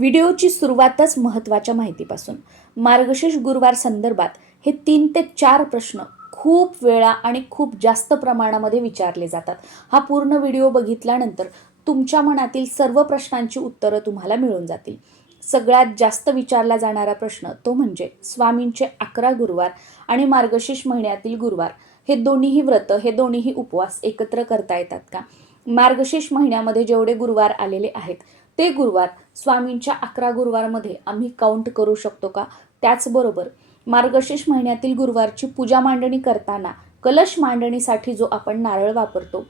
व्हिडिओची सुरुवातच महत्त्वाच्या माहितीपासून. मार्गशीर्ष गुरुवार संदर्भात हे तीन ते चार प्रश्न खूप वेळा आणि खूप जास्त प्रमाणामध्ये विचारले जातात. हा पूर्ण व्हिडिओ बघितल्यानंतर तुमच्या मनातील सर्व प्रश्नांची उत्तरं तुम्हाला मिळून जातील. सगळ्यात जास्त विचारला जाणारा प्रश्न तो म्हणजे स्वामींचे अकरा गुरुवार आणि मार्गशीर्ष महिन्यातील गुरुवार. हे दोन्हीही व्रत हे दोन्हीही उपवास एकत्र करता येतात का? मार्गशीर्ष महिन्यामध्ये जेवढे गुरुवार आलेले आहेत ते गुरुवार स्वामींच्या अकरा गुरुवारमध्ये आम्ही काउंट करू शकतो का? त्याचबरोबर मार्गशीर्ष महिन्यातील गुरुवारची पूजा मांडणी करताना कलश मांडणीसाठी जो आपण नारळ वापरतो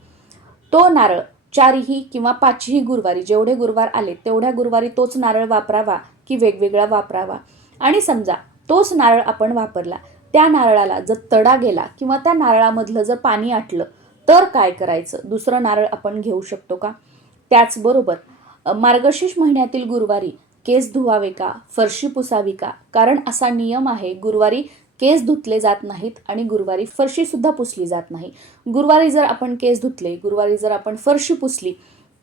तो नारळ चारही किंवा पाचही गुरुवारी जेवढे गुरुवार आले तेवढ्या गुरुवारी तोच नारळ वापरावा की वेगवेगळा वापरावा? आणि समजा तोच नारळ आपण वापरला त्या नारळाला जर तडा गेला किंवा त्या नारळामधलं जर पाणी आटलं तर काय करायचं? दुसरं नारळ आपण घेऊ शकतो का? त्याचबरोबर मार्गशीर्ष महिन्यातील गुरुवारी केस धुवावे का? फरशी पुसावी का? कारण असा नियम आहे गुरुवारी केस धुतले जात नाहीत आणि गुरुवारी फरशी सुद्धा पुसली जात नाही. गुरुवारी जर आपण केस धुतले गुरुवारी जर आपण फरशी पुसली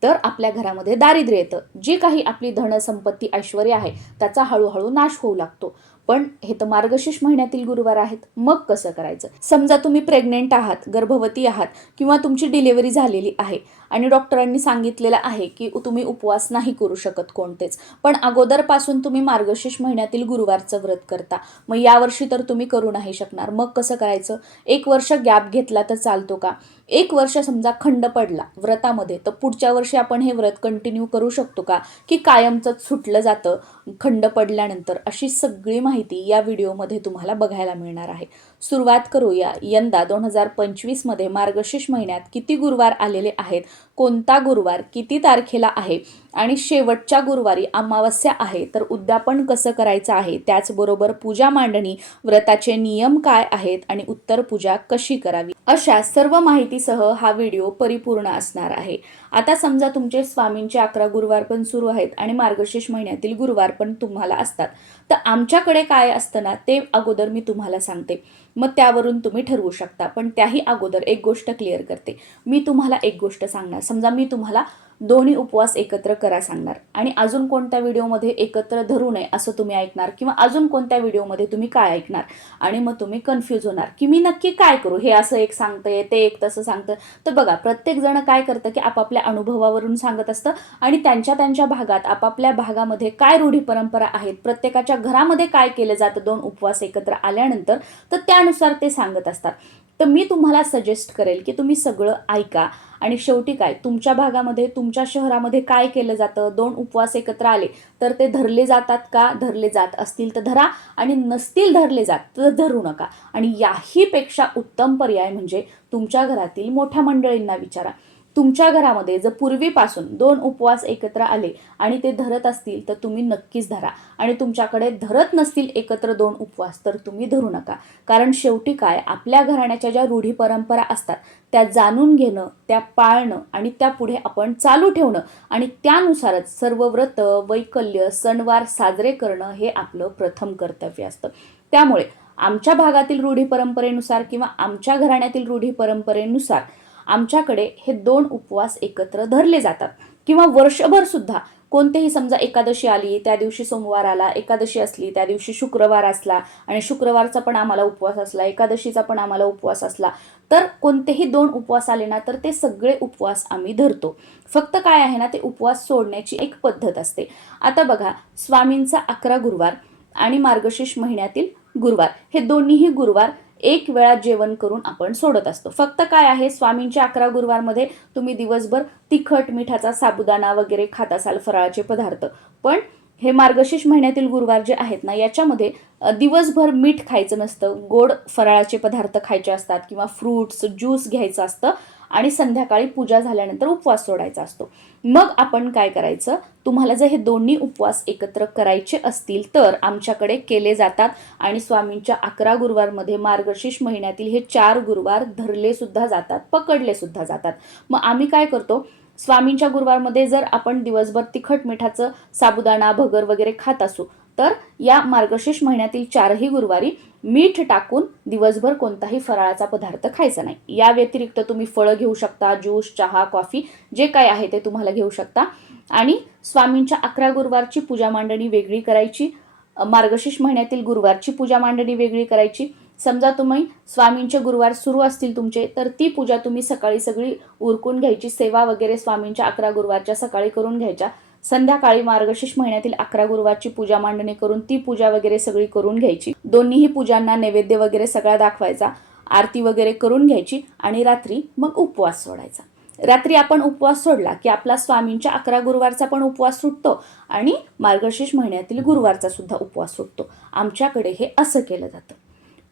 तर आपल्या घरामध्ये दारिद्र्य येतं. जी काही आपली धनसंपत्ती ऐश्वर आहे त्याचा हळूहळू नाश होऊ लागतो. पण हे तर मार्गशीर्ष महिन्यातील गुरुवार आहेत. मग कसं करायचं? समजा तुम्ही प्रेग्नेंट आहात गर्भवती आहात किंवा तुमची डिलिव्हरी झालेली आहे. आणि डॉक्टरांनी सांगितलेलं आहे की तुम्ही उपवास नाही करू शकत कोणतेच. पण अगोदरपासून तुम्ही मार्गशीर्ष महिन्यातील गुरुवारचं व्रत करता. मग यावर्षी तर तुम्ही करू नाही शकणार. मग कसं करायचं? एक वर्ष गॅप घेतला तर चालतो का? एक वर्ष समजा खंड पडला व्रतामध्ये तर पुढच्या वर्षी आपण हे व्रत कंटिन्यू करू शकतो का? की कायमचं सुटलं जातं खंड पडल्यानंतर? अशी सगळी माहिती या व्हिडिओमध्ये तुम्हाला बघायला मिळणार आहे. सुरुवात करूया. यंदा दोन हजार पंचवीसमध्ये मार्गशीर्ष महिन्यात किती गुरुवार आलेले आहेत? कोणता गुरुवार किती तारखेला आहे आणि शेवटच्या गुरुवारी अमावस्या आहे तर उद्यापन कसं करायचं आहे? त्याचबरोबर पूजा मांडणी व्रताचे नियम काय आहेत आणि उत्तर पूजा कशी करावी? अशा सर्व माहितीसह हा व्हिडिओ परिपूर्ण असणार आहे. आता समजा तुमचे स्वामींचे अकरा गुरुवार पण सुरू आहेत आणि मार्गशीर्ष महिन्यातील गुरुवार पण तुम्हाला असतात. तर आमच्याकडे काय असतं ना ते अगोदर मी तुम्हाला सांगते. मग त्यावरून तुम्ही ठरवू शकता. पण त्याही अगोदर एक गोष्ट क्लिअर करते. मी तुम्हाला एक गोष्ट सांगणार. समजा मी तुम्हाला दोन्ही उपवास एकत्र करा सांगणार. आणि अजून कोणत्या व्हिडिओमध्ये एकत्र धरू नये असं तुम्ही ऐकणार किंवा अजून कोणत्या व्हिडिओमध्ये तुम्ही काय ऐकणार? आणि मग तुम्ही कन्फ्यूज होणार की मी नक्की काय करू? हे असं एक सांगतंय ते एक तसं सांगतं तर बघा प्रत्येक जण काय करतं की आपापल्या अनुभवावरून सांगत असतं आणि त्यांच्या त्यांच्या भागात आपापल्या भागामध्ये काय रूढी परंपरा आहेत? प्रत्येकाच्या घरामध्ये काय केलं जातं दोन उपवास एकत्र आल्यानंतर? तर त्यानुसार ते सांगत असतात. तर मी तुम्हाला सजेस्ट करेल की तुम्ही सगळं ऐका. आणि शेवटी काय? तुमच्या भागामध्ये तुमच्या शहरामध्ये काय केलं जातं? दोन उपवास एकत्र आले तर ते धरले जातात का? धरले जात असतील तर धरा. आणि नसतील धरले जात तर धरू नका. आणि याहीपेक्षा उत्तम पर्याय म्हणजे तुमच्या घरातील मोठ्या मंडळींना विचारा. तुमच्या घरामध्ये जर पूर्वीपासून दोन उपवास एकत्र आले आणि ते धरत असतील तर तुम्ही नक्कीच धरा. आणि तुमच्याकडे धरत नसतील एकत्र दोन उपवास तर तुम्ही धरू नका. कारण शेवटी काय आपल्या घराण्याच्या ज्या रूढी परंपरा असतात त्या जाणून घेणं त्या पाळणं आणि त्या पुढे आपण चालू ठेवणं आणि त्यानुसारच सर्व व्रत वैकल्य सणवार साजरे करणं हे आपलं प्रथम कर्तव्य असतं. त्यामुळे आमच्या भागातील रूढी परंपरेनुसार किंवा आमच्या घराण्यातील रूढी परंपरेनुसार आमच्याकडे हे दोन उपवास एकत्र धरले जातात. किंवा वर्षभर सुद्धा कोणतेही समजा एकादशी आली त्या दिवशी सोमवार आला एकादशी असली त्या दिवशी शुक्रवार असला आणि शुक्रवारचा पण आम्हाला उपवास असला एकादशीचा पण आम्हाला उपवास असला तर कोणतेही दोन उपवास आले ना तर ते सगळे उपवास आम्ही धरतो. फक्त काय आहे ना ते उपवास सोडण्याची एक पद्धत असते. आता बघा स्वामींचा अकरा गुरुवार आणि मार्गशीर्ष महिन्यातील गुरुवार. हे दोन्हीही गुरुवार एक वेळा जेवण करून आपण सोडत असतो. फक्त काय आहे स्वामींच्या अकरा गुरुवारमध्ये तुम्ही दिवसभर तिखट मिठाचा साबुदाणा वगैरे खात असाल फराळाचे पदार्थ. पण हे मार्गशीर्ष महिन्यातील गुरुवार जे आहेत ना याच्यामध्ये दिवसभर मीठ खायचं नसतं. गोड फराळाचे पदार्थ खायचे असतात किंवा फ्रूट्स ज्यूस घ्यायचं असतं. आणि संध्याकाळी पूजा झाल्यानंतर उपवास सोडायचा असतो. मग आपण काय करायचं? तुम्हाला जर हे दोन्ही उपवास एकत्र करायचे असतील तर आमच्याकडे केले जातात आणि स्वामींच्या अकरा गुरुवारमध्ये मार्गशीर्ष महिन्यातील हे चार गुरुवार धरले सुद्धा जातात पकडले सुद्धा जातात. मग आम्ही काय करतो? स्वामींच्या गुरुवारमध्ये जर आपण दिवसभर तिखट मिठाचं साबुदाणा भगर वगैरे खात असू तर या मार्गशीर्ष महिन्यातील चारही गुरुवारी मीठ टाकून दिवसभर कोणताही फराळाचा पदार्थ खायचा नाही. या व्यतिरिक्त तुम्ही फळं घेऊ शकता ज्यूस चहा कॉफी जे काय आहे ते तुम्हाला घेऊ शकता. आणि स्वामींच्या अकरा गुरुवारची पूजा मांडणी वेगळी करायची. मार्गशीर्ष महिन्यातील गुरुवारची पूजा मांडणी वेगळी करायची. समजा तुम्ही स्वामींचे गुरुवार सुरू असतील तुमचे तर ती पूजा तुम्ही सकाळी सगळी उरकून घ्यायची. सेवा वगैरे स्वामींच्या अकरा गुरुवारच्या सकाळी करून घ्यायच्या. संध्याकाळी मार्गशीर्ष महिन्यातील अकरा गुरुवारची पूजा मांडणी करून ती पूजा वगैरे सगळी करून घ्यायची. दोन्हीही पूजांना नैवेद्य वगैरे सगळा दाखवायचा. आरती वगैरे करून घ्यायची आणि रात्री मग उपवास सोडायचा. रात्री आपण उपवास सोडला की आपला स्वामींच्या अकरा गुरुवारचा पण उपवास सुटतो आणि मार्गशीर्ष महिन्यातील गुरुवारचा सुद्धा उपवास सुटतो. आमच्याकडे हे असं केलं जातं.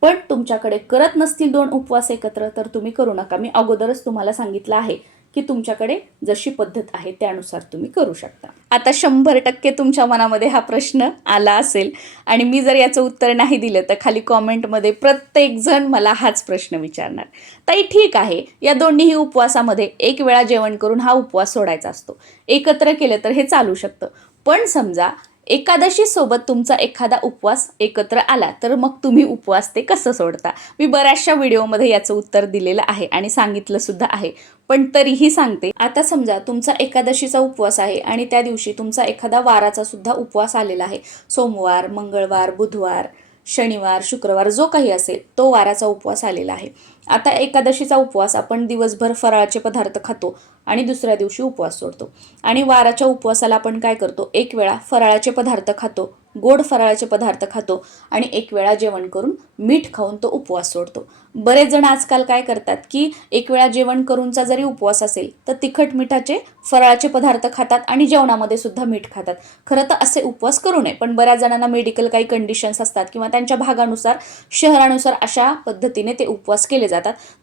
पण तुमच्याकडे करत नसतील दोन उपवास एकत्र तर तुम्ही करू नका. मी अगोदरच तुम्हाला सांगितलं आहे. की तुमच्याकडे जशी पद्धत आहे त्यानुसार तुम्ही करू शकता. आता शंभर टक्के तुमच्या मनामध्ये हा प्रश्न आला असेल आणि मी जर याचं उत्तर नाही दिलं तर खाली कॉमेंटमध्ये प्रत्येकजण मला हाच प्रश्न विचारणार. ताई ठीक आहे. या दोन्हीही उपवासामध्ये एक वेळा जेवण करून हा उपवास सोडायचा असतो. एकत्र केलं तर हे चालू शकतं. पण समजा एकादशी सोबत तुमचा एखादा उपवास एकत्र आला तर मग तुम्ही उपवास ते कसं सोडता? मी बऱ्याचशा व्हिडिओमध्ये याचं उत्तर दिलेलं आहे आणि सांगितलं सुद्धा आहे. पण तरीही सांगते आता समजा तुमचा एकादशीचा उपवास आहे आणि त्या दिवशी तुमचा एखादा वाराचा सुद्धा उपवास आलेला आहे. सोमवार मंगळवार बुधवार शनिवार शुक्रवार जो काही असेल तो वाराचा उपवास आलेला आहे. आता एकादशीचा उपवास आपण दिवसभर फराळाचे पदार्थ खातो आणि दुसऱ्या दिवशी उपवास सोडतो. आणि वाराच्या उपवासाला आपण काय करतो? एक वेळा फराळाचे पदार्थ खातो गोड फराळाचे पदार्थ खातो आणि एक वेळा जेवण करून मीठ खाऊन तो उपवास सोडतो. बरेच जण आजकाल काय करतात की एक वेळा जेवण करूनचा जरी उपवास असेल तर तिखट मिठाचे फराळाचे पदार्थ खातात आणि जेवणामध्ये सुद्धा मीठ खातात. खरं तर असे उपवास करू नये पण बऱ्याच जणांना मेडिकल काही कंडिशन्स असतात किंवा त्यांच्या भागानुसार शहरानुसार अशा पद्धतीने ते उपवास केले जातात.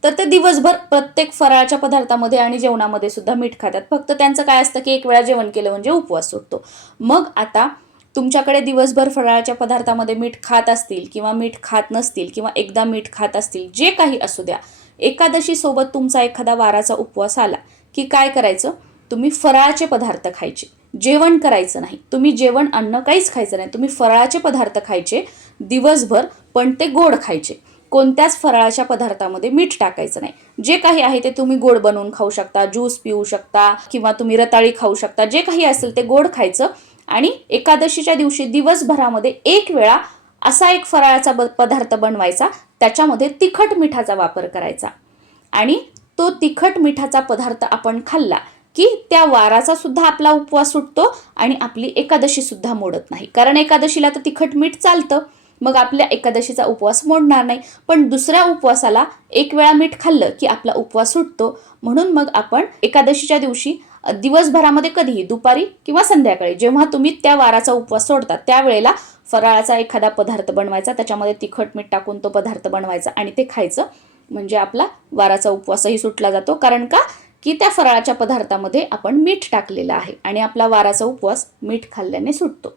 तर ते दिवसभर प्रत्येक फराळाच्या पदार्थामध्ये आणि जेवणामध्ये सुद्धा मीठ खातात. फक्त त्यांचं काय असतं की एक वेळा जेवण केलं म्हणजे उपवास सुटतो. मग आता तुमच्याकडे दिवसभर फराळाच्या पदार्थामध्ये मीठ खात असतील किंवा मीठ खात नसतील किंवा एकदा मीठ खात असतील जे काही असू द्या एकादशी सोबत तुमचा एखादा वाराचा उपवास आला की काय करायचं? तुम्ही फराळाचे पदार्थ खायचे. जेवण करायचं नाही. तुम्ही जेवण अन्न काहीच खायचं नाही. तुम्ही फराळाचे पदार्थ खायचे दिवसभर पण ते गोड खायचे. कोणत्याच फराळाच्या पदार्थामध्ये मीठ टाकायचं नाही. जे काही आहे ते तुम्ही गोड बनवून खाऊ शकता ज्यूस पिऊ शकता किंवा तुम्ही रताळी खाऊ शकता. जे काही असेल ते गोड खायचं आणि एकादशीच्या दिवशी दिवसभरामध्ये एक वेळा असा एक फराळाचा ब पदार्थ बनवायचा त्याच्यामध्ये तिखट मिठाचा वापर करायचा. आणि तो तिखट मिठाचा पदार्थ आपण खाल्ला की त्या वाराचा सुद्धा आपला उपवास सुटतो आणि आपली एकादशी सुद्धा मोडत नाही. कारण एकादशीला तर तिखट मीठ चालतं. मग आपल्या एकादशीचा उपवास मोडणार नाही. पण दुसऱ्या उपवासाला एक वेळा मीठ खाल्लं की आपला उपवास सुटतो. म्हणून मग आपण एकादशीच्या दिवशी दिवसभरामध्ये कधीही दुपारी किंवा संध्याकाळी जेव्हा तुम्ही त्या वाराचा उपवास सोडता त्यावेळेला फराळाचा एखादा पदार्थ बनवायचा त्याच्यामध्ये तिखट मीठ टाकून तो पदार्थ बनवायचा आणि ते खायचं. म्हणजे आपला वाराचा उपवासही सुटला जातो. कारण का? की त्या फराळाच्या पदार्थामध्ये आपण मीठ टाकलेलं आहे आणि आपला वाराचा उपवास मीठ खाल्ल्याने सुटतो.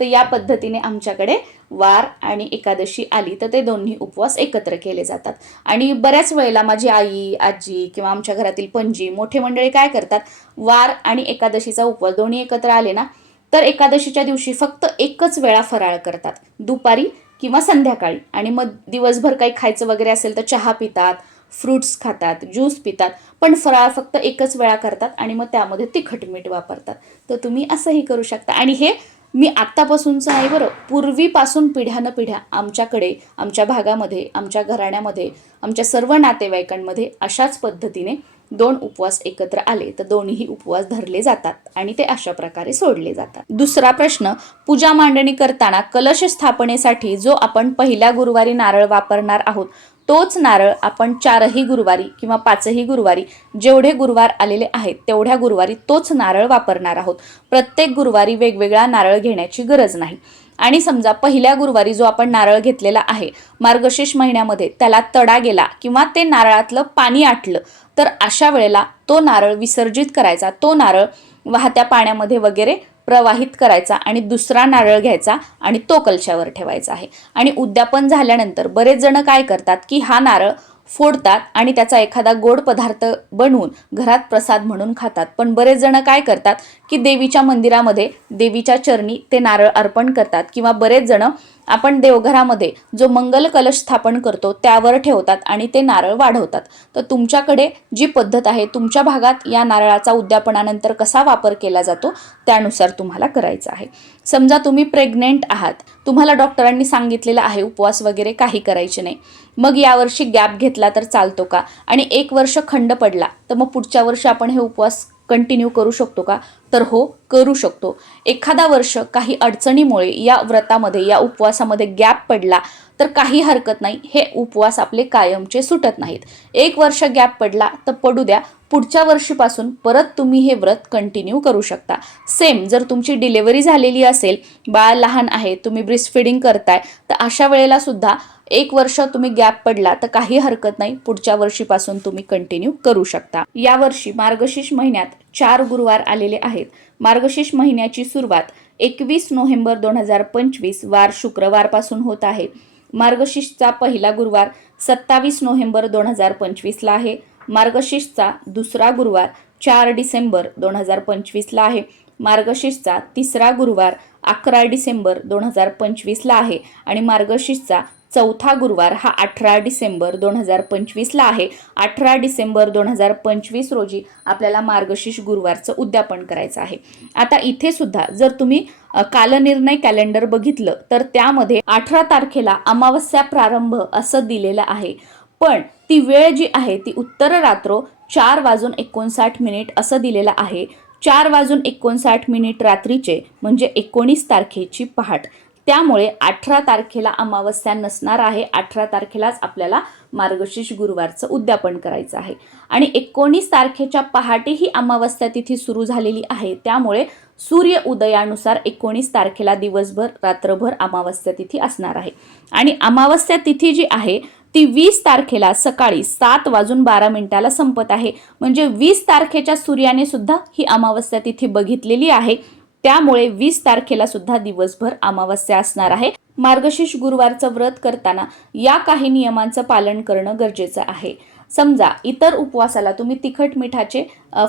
तर या पद्धतीने आमच्याकडे वार आणि एकादशी आली. तर ते दोन्ही उपवास एकत्र केले जातात. आणि बऱ्याच वेळेला माझी आई आजी किंवा आमच्या घरातील पणजी मोठे मंडळी काय करतात? वार आणि एकादशीचा उपवास दोन्ही एकत्र आले ना तर एकादशीच्या दिवशी फक्त एकच वेळा फराळ करतात. दुपारी किंवा संध्याकाळी. आणि मग दिवसभर काही खायचं वगैरे असेल तर चहा पितात फ्रूट्स खातात ज्यूस पितात. पण फराळ फक्त एकच वेळा करतात आणि मग त्यामध्ये तिखट मीठ वापरतात. तर तुम्ही असंही करू शकता. आणि हे मी आत्तापासूनचं नाही बरं पूर्वीपासून पिढ्यानं पिढ्या आमच्याकडे आमच्या भागामध्ये आमच्या घराण्यामध्ये आमच्या सर्व नातेवाईकांमध्ये अशाच पद्धतीने दोन उपवास एकत्र आले तर दोन्हीही उपवास धरले जातात आणि ते अशा प्रकारे सोडले जातात. दुसरा प्रश्न पूजा मांडणी करताना कलश स्थापनेसाठी जो आपण पहिल्या गुरुवारी नारळ वापरणार आहोत तोच नारळ आपण चारही गुरुवारी किंवा पाचही गुरुवारी जेवढे गुरुवार आलेले आहेत तेवढ्या गुरुवारी तोच नारळ वापरणार आहोत. प्रत्येक गुरुवारी वेगवेगळा नारळ घेण्याची गरज नाही. आणि समजा पहिल्या गुरुवारी जो आपण नारळ घेतलेला आहे मार्गशीर्ष महिन्यामध्ये त्याला तडा गेला किंवा ते नारळातलं पाणी आटलं तर अशा वेळेला तो नारळ विसर्जित करायचा. तो नारळ वाहत्या पाण्यामध्ये वगैरे प्रवाहित करायचा आणि दुसरा नारळ घ्यायचा आणि तो कलशावर ठेवायचा आहे. आणि उद्यापन झाल्यानंतर बरेच जण काय करतात की हा नारळ फोडतात आणि त्याचा एखादा गोड पदार्थ बनवून घरात प्रसाद म्हणून खातात. पण बरेच जण काय करतात की देवीच्या मंदिरामध्ये देवीच्या चरणी ते नारळ अर्पण करतात किंवा बरेच जण आपण देवघरामध्ये जो मंगल कलश स्थापन करतो त्यावर ठेवतात आणि ते नारळ वाढवतात. तर तुमच्याकडे जी पद्धत आहे तुमच्या भागात या नारळाचा उद्यापनानंतर कसा वापर केला जातो त्यानुसार तुम्हाला करायचा आहे. समजा तुम्ही प्रेग्नेंट आहात. तुम्हाला डॉक्टरांनी सांगितलेलं आहे उपवास वगैरे काही करायचे नाही. मग यावर्षी गॅप घेतला तर चालतो का? आणि एक वर्ष खंड पडला तर मग पुढच्या वर्षी आपण हे उपवास कंटिन्यू करू शकतो का? तर हो करू शकतो. एखादा वर्ष काही अडचणीमुळे या व्रतामध्ये या उपवासामध्ये गॅप पडला तर काही हरकत नाही. हे उपवास आपले कायमचे सुटत नाहीत. एक वर्ष गॅप पडला तर पडू द्या. पुढच्या वर्षीपासून परत तुम्ही हे व्रत कंटिन्यू करू शकता. सेम जर तुमची डिलेवरी झालेली असेल बाळ लहान आहे तुम्ही ब्रिस्ट फिडिंग करताय तर अशा वेळेला सुद्धा एक वर्ष तुम्ही गॅप पडला तर काही हरकत नाही. पुढच्या वर्षीपासून तुम्ही कंटिन्यू करू शकता. यावर्षी मार्गशीर्ष महिन्यात चार गुरुवार आलेले आहेत. मार्गशीर्ष महिन्याची सुरुवात एकवीस नोव्हेंबर दोन हजार पंचवीस वार शुक्रवारपासून होत आहे. मार्गशीर्षचा पहिला गुरुवार सत्तावीस नोव्हेंबर दोन हजार पंचवीसला आहे. मार्गशीर्षचा दुसरा गुरुवार चार डिसेंबर दोन हजार पंचवीसला आहे. मार्गशीर्षचा तिसरा गुरुवार अकरा डिसेंबर दोन हजार पंचवीसला आहे आणि मार्गशीर्षचा चौथा गुरुवार हा अठरा डिसेंबर दोन हजार पंचवीसला आहे. अठरा डिसेंबर दोन हजार पंचवीस रोजी आपल्याला मार्गशीर्ष गुरुवारचं उद्यापन करायचं आहे. आता इथे सुद्धा जर तुम्ही कालनिर्णय कॅलेंडर बघितलं तर त्यामध्ये अठरा तारखेला अमावस्या प्रारंभ असं दिलेलं आहे. पण ती वेळ जी आहे ती उत्तर रात्र चार वाजून एकोणसाठ मिनिट असं दिलेलं आहे. चार वाजून एकोणसाठ मिनिट रात्रीचे म्हणजे एकोणीस तारखेची पहाट. त्यामुळे अठरा तारखेला अमावस्या नसणार आहे. अठरा तारखेलाच आपल्याला मार्गशीर्ष गुरुवारचं उद्यापन करायचं आहे. आणि एकोणीस तारखेच्या पहाटे ही अमावस्या तिथी सुरू झालेली आहे. त्यामुळे सूर्य उदयानुसार एकोणीस तारखेला दिवसभर रात्रभर अमावस्या तिथी असणार आहे. आणि अमावस्या तिथी जी आहे ती वीस तारखेला सकाळी सात वाजून बारा मिनिटाला संपत आहे. म्हणजे वीस तारखेच्या सूर्याने सुद्धा ही अमावस्या तिथी बघितलेली आहे. त्यामुळे वीस तारखेला सुद्धा दिवसभर अमावस्या असणार आहे. मार्गशीर्ष गुरुवारचं व्रत करताना या काही नियमांचं पालन करणं गरजेचं आहे. समजा इतर उपवासाला तुम्ही तिखट मिठाचे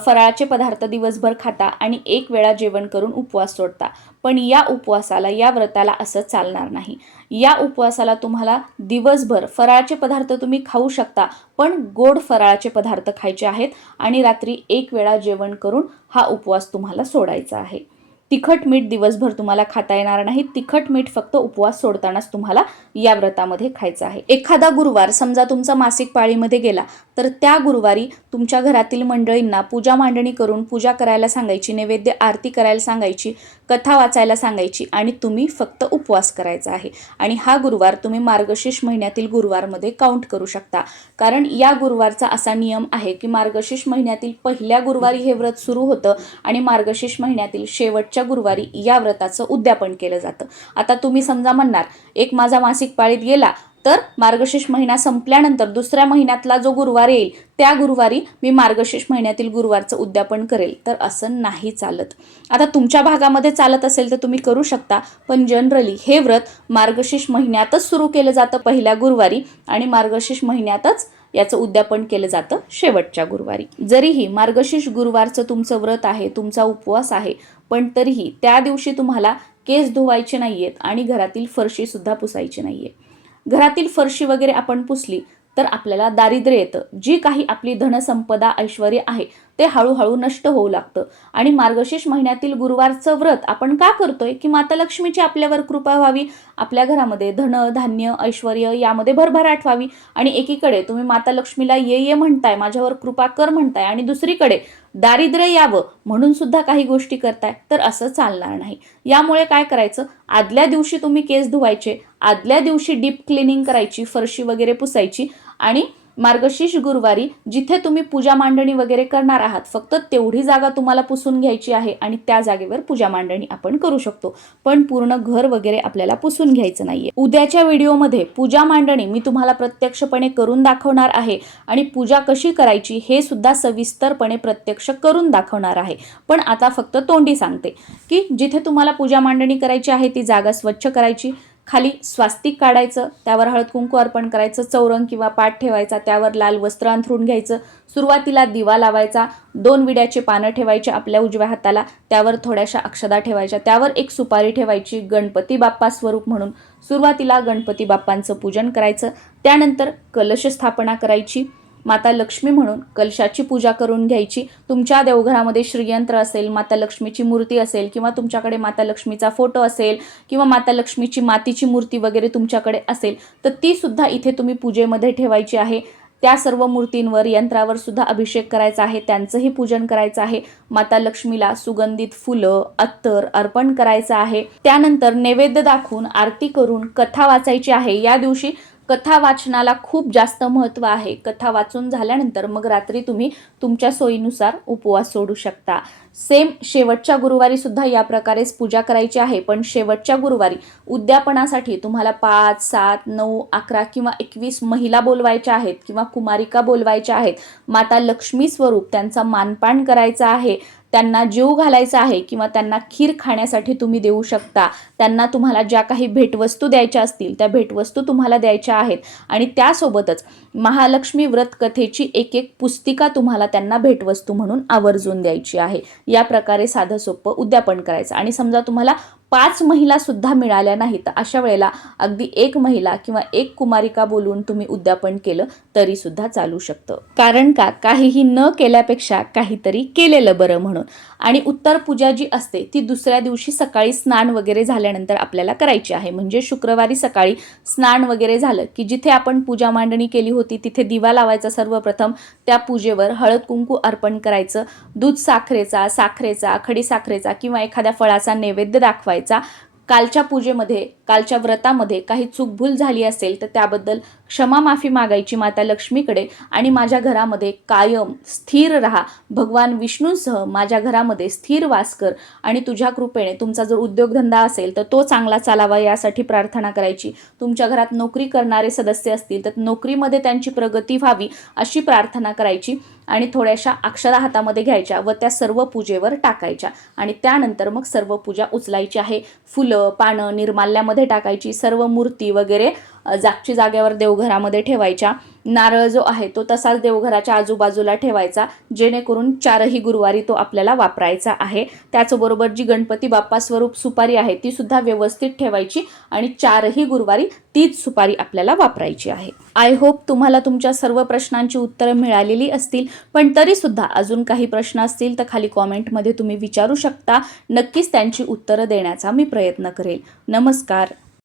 फराळाचे पदार्थ दिवसभर खाता आणि एक वेळा जेवण करून उपवास सोडता. पण या उपवासाला या व्रताला असं चालणार नाही. या उपवासाला तुम्हाला दिवसभर फराळाचे पदार्थ तुम्ही खाऊ शकता पण गोड फराळाचे पदार्थ खायचे आहेत आणि रात्री एक वेळा जेवण करून हा उपवास तुम्हाला सोडायचा आहे. तिखट मीठ दिवसभर तुम्हाला खाता येणार नाही. तिखट मीठ फक्त उपवास सोडतानाच तुम्हाला या व्रतामध्ये खायचं आहे. एखादा गुरुवार समजा तुमचा मासिक पाळीमध्ये गेला तर त्या गुरुवारी तुमच्या घरातील मंडळींना पूजा मांडणी करून पूजा करायला सांगायची नैवेद्य आरती करायला सांगायची कथा वाचायला सांगायची आणि तुम्ही फक्त उपवास करायचा आहे. आणि हा गुरुवार तुम्ही मार्गशीर्ष महिन्यातील गुरुवारमध्ये काउंट करू शकता. कारण या गुरुवारचा असा नियम आहे की मार्गशीर्ष महिन्यातील पहिल्या गुरुवारी हे व्रत सुरू होतं आणि मार्गशीर्ष महिन्यातील शेवटच्या गुरुवारी या व्रताचं उद्यापन केलं जातं. आता तुम्ही समजा म्हणणार एक माझा मासिक पाळीत गेला तर मार्गशीर्ष महिना संपल्यानंतर दुसऱ्या महिन्यातला जो गुरुवार येईल त्या गुरुवारी मी मार्गशीर्ष महिन्यातील गुरुवारचं उद्यापन करेल. तर असं नाही चालत. आता तुमच्या भागामध्ये चालत असेल तर तुम्ही करू शकता पण जनरली हे व्रत मार्गशीर्ष महिन्यातच सुरू केलं जातं पहिल्या गुरुवारी आणि मार्गशीर्ष महिन्यातच याचं उद्यापन केलं जातं शेवटच्या गुरुवारी. जरीही मार्गशीर्ष गुरुवारचं तुमचं व्रत आहे तुमचा उपवास आहे पण तरीही त्या दिवशी तुम्हाला केस धुवायचे नाहीयेत आणि घरातील फरशी सुद्धा पुसायची नाहीये. घरातील फरशी वगैरे आपण पुसली तर आपल्याला दारिद्र्य येतं. जी काही आपली धनसंपदा ऐश्वर आहे ते हळूहळू नष्ट होऊ लागतं. आणि मार्गशीर्ष महिन्यातील गुरुवारचं व्रत आपण का करतोय? की माता लक्ष्मीची आपल्यावर कृपा व्हावी? आपल्या घरामध्ये धन धान्य ऐश्वर यामध्ये भरभराट व्हावी आणि एकीकडे तुम्ही माता लक्ष्मीला ये ये म्हणताय माझ्यावर कृपा कर म्हणताय आणि दुसरीकडे दारिद्र्य यावं म्हणून सुद्धा काही गोष्टी करताय तर असं चालणार नाही. यामुळे काय करायचं? आदल्या दिवशी तुम्ही केस धुवायचे आदल्या दिवशी डीप क्लिनिंग करायची फरशी वगैरे पुसायची आणि मार्गशीर्ष गुरुवारी जिथे तुम्ही पूजा मांडणी वगैरे करणार आहात फक्त तेवढी जागा तुम्हाला पुसून घ्यायची आहे आणि त्या जागेवर पूजा मांडणी आपण करू शकतो. पण पूर्ण घर वगैरे आपल्याला पुसून घ्यायचं नाहीये. उद्याच्या व्हिडिओमध्ये पूजा मांडणी मी तुम्हाला प्रत्यक्षपणे करून दाखवणार आहे आणि पूजा कशी करायची हे सुद्धा सविस्तरपणे प्रत्यक्ष करून दाखवणार आहे. पण आता फक्त तोंडी सांगते की जिथे तुम्हाला पूजा मांडणी करायची आहे ती जागा स्वच्छ करायची खाली स्वास्तिक काढायचं त्यावर हळद कुंकू अर्पण करायचं चौरंग किंवा पाठ ठेवायचा त्यावर लाल वस्त्र अंथरून घ्यायचं सुरुवातीला दिवा लावायचा दोन विड्याचे पानं ठेवायचे आपल्या उजव्या हाताला त्यावर थोड्याशा अक्षदा ठेवायच्या त्यावर एक सुपारी ठेवायची गणपती बाप्पा स्वरूप म्हणून सुरुवातीला गणपती बाप्पांचं पूजन करायचं त्यानंतर कलश स्थापना करायची माता लक्ष्मी म्हणून कलशाची पूजा करून घ्यायची. तुमच्या देवघरामध्ये श्रीयंत्र असेल माता लक्ष्मीची मूर्ती असेल किंवा तुमच्याकडे माता लक्ष्मीचा फोटो असेल किंवा माता लक्ष्मीची मातीची मूर्ती वगैरे तुमच्याकडे असेल तर ती सुद्धा इथे तुम्ही पूजेमध्ये ठेवायची आहे. त्या सर्व मूर्तींवर यंत्रावर सुद्धा अभिषेक करायचा आहे त्यांचंही पूजन करायचं आहे. माता लक्ष्मीला सुगंधित फुलं अत्तर अर्पण करायचं आहे. त्यानंतर नैवेद्य दाखवून आरती करून कथा वाचायची आहे. या दिवशी कथा वाचनाला खूप जास्त महत्त्व आहे. कथा वाचून झाल्यानंतर मग रात्री तुम्ही तुमच्या सोयीनुसार उपवास सोडू शकता. सेम शेवटच्या गुरुवारी सुद्धा या प्रकारेच पूजा करायची आहे. पण शेवटच्या गुरुवारी उद्यापनासाठी तुम्हाला पाच सात नऊ अकरा किंवा एकवीस महिला बोलवायच्या आहेत किंवा कुमारिका बोलवायच्या आहेत. माता लक्ष्मी स्वरूप त्यांचा मानपान करायचा आहे. त्यांना जीव घालायचा आहे किंवा त्यांना खीर खाण्यासाठी तुम्ही देऊ शकता. त्यांना तुम्हाला ज्या काही भेटवस्तू द्यायच्या असतील त्या भेटवस्तू तुम्हाला द्यायच्या आहेत. आणि त्यासोबतच महालक्ष्मी व्रत कथेची एक एक पुस्तिका तुम्हाला त्यांना भेटवस्तू म्हणून आवर्जून द्यायची आहे. या प्रकारे साधं सोपं उद्यापन करायचं. आणि समजा तुम्हाला पाच महिला सुद्धा मिळाल्या नाहीत. तर अशा वेळेला अगदी एक महिला किंवा एक कुमारिका बोलून तुम्ही उद्यापन केलं तरी सुद्धा चालू शकतं. कारण का? काहीही न केल्यापेक्षा काहीतरी केलेलं बरं म्हणून. आणि उत्तर पूजा जी असते ती दुसऱ्या दिवशी सकाळी स्नान वगैरे झाल्यानंतर आपल्याला करायची आहे. म्हणजे शुक्रवारी सकाळी स्नान वगैरे झालं की जिथे आपण पूजा मांडणी केली होती तिथे दिवा लावायचा सर्वप्रथम. त्या पूजेवर हळद कुंकू अर्पण करायचं दूध साखरेचा साखरेचा खडी साखरेचा किंवा एखाद्या फळाचा नैवेद्य दाखवायचा. कालच्या पूजेमध्ये कालच्या व्रतामध्ये काही चूकभूल झाली असेल तर त्याबद्दल क्षमा माफी मागायची माता लक्ष्मीकडे आणि माझ्या घरामध्ये कायम स्थिर राहा. भगवान विष्णूंसह माझ्या घरामध्ये स्थिर वास कर आणि तुझ्या कृपेने तुमचा जर उद्योगधंदा असेल तर तो चांगला चालावा यासाठी प्रार्थना करायची. तुमच्या घरात नोकरी करणारे सदस्य असतील तर नोकरीमध्ये त्यांची प्रगती व्हावी अशी प्रार्थना करायची आणि थोड्याशा अक्षरा हातामध्ये घ्यायच्या व त्या सर्व पूजेवर टाकायच्या आणि त्यानंतर मग सर्व पूजा उचलायची आहे. फुलं पानं निर्माल्यामध्ये टाकायची सर्व मूर्ती वगैरे जागची जागेवर देवघरामध्ये ठेवायच्या. नारळ जो आहे तो तसाच देवघराच्या आजूबाजूला ठेवायचा जेणेकरून चारही गुरुवारी तो आपल्याला वापरायचा आहे. त्याचबरोबर जी गणपती बाप्पा स्वरूप सुपारी आहे ती सुद्धा व्यवस्थित ठेवायची आणि चारही गुरुवारी तीच सुपारी आपल्याला वापरायची आहे. आय होप तुम्हाला तुमच्या सर्व प्रश्नांची उत्तरं मिळालेली असतील पण तरीसुद्धा अजून काही प्रश्न असतील तर खाली कॉमेंटमध्ये तुम्ही विचारू शकता. नक्कीच त्यांची उत्तरं देण्याचा मी प्रयत्न करेल. नमस्कार.